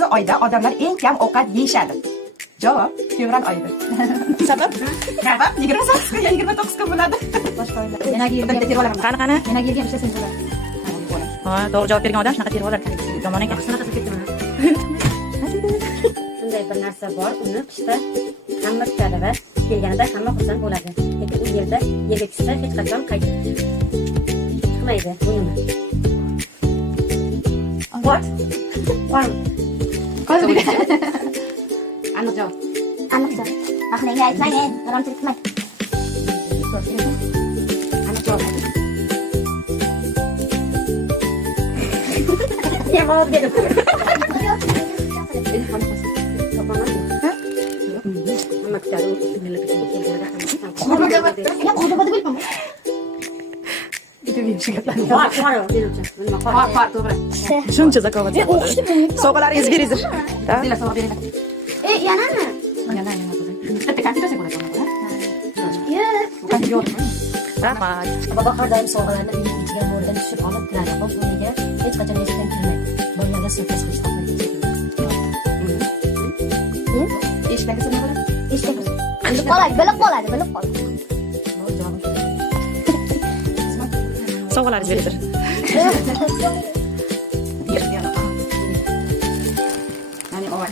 qaysi oyda odamlar eng kam ovqat yeyishadi? Javob: fevral oyida. Sabab? Sabab 28 kun, 29 kun bo'ladi. Boshqa oylar. Yana yilga terib olaman. Qani? Yana yilga ishlasang bo'ladi. Ha, to'g'ri javob bergan odam shunaqa terib olar ekan. Yomon ekan. Shunaqa ketdimi? Shunday bir narsa bor, uni qishda hamma kutadi va kelganida hamma xursand bo'ladi. Lekin u yerda yerga tushsa hech qachon qaytib chiqmaydi. Bu nima? What? Bormi? Qoldi. Aniq javob. Aniq javob. Ahmenga aytmang, qaramchilik qilmang. Aniq javob. Javob berdim. Hamma kutadi, u kelganida hamma Ya qo'rqadi bilmam. Bitta yeyishga gaplarni. Qor, menimcha. Nima qor? Qor, to'g'ri. Shuncha zakovat. Sovg'alaringiz beringlar. Sizlar sovg'a beringlar. Yanami? Yana bitta konfet bo'ladi. Yo'q. Rahmat. Baba har doim sovg'alarni uyning ichiga mo'rdan tushib olib turadi. Bosh o'rniga hech qachon eshikdan kirmaydi. Bolalarga sirkaz qilish xohlaydi. Eshikdan kirsa nima bo'ladi? Eshitib bilib qoladi, bilib qoladi. Sovg'alaringiz beringlar. Mana ovoy.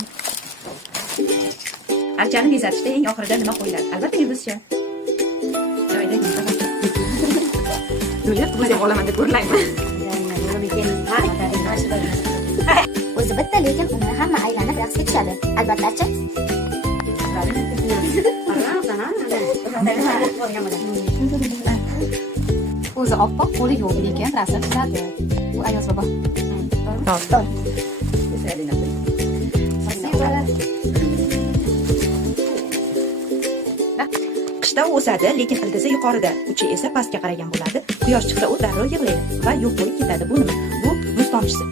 Archani bezatishda eng oxirida nima qo'yiladi? Albatta yulduzcha. Joyda Yo'q, biz ham olaman deb o'ylayman. O'zi bitta, lekin uni hamma aylanib raqsga tushadi. Albatta-chi. O'zi oppoq, qo'li yo'q, lekin rasm chizadi. Bu Ayoz bobo. qishda u o'sadi, lekin ildizi yuqorida, uchi esa pastga qaragan bo'ladi. Quyosh chiqsa u darrov yig'laydi va yo'q bo'lib ketadi. Bu nima? Bu muz tomchisi.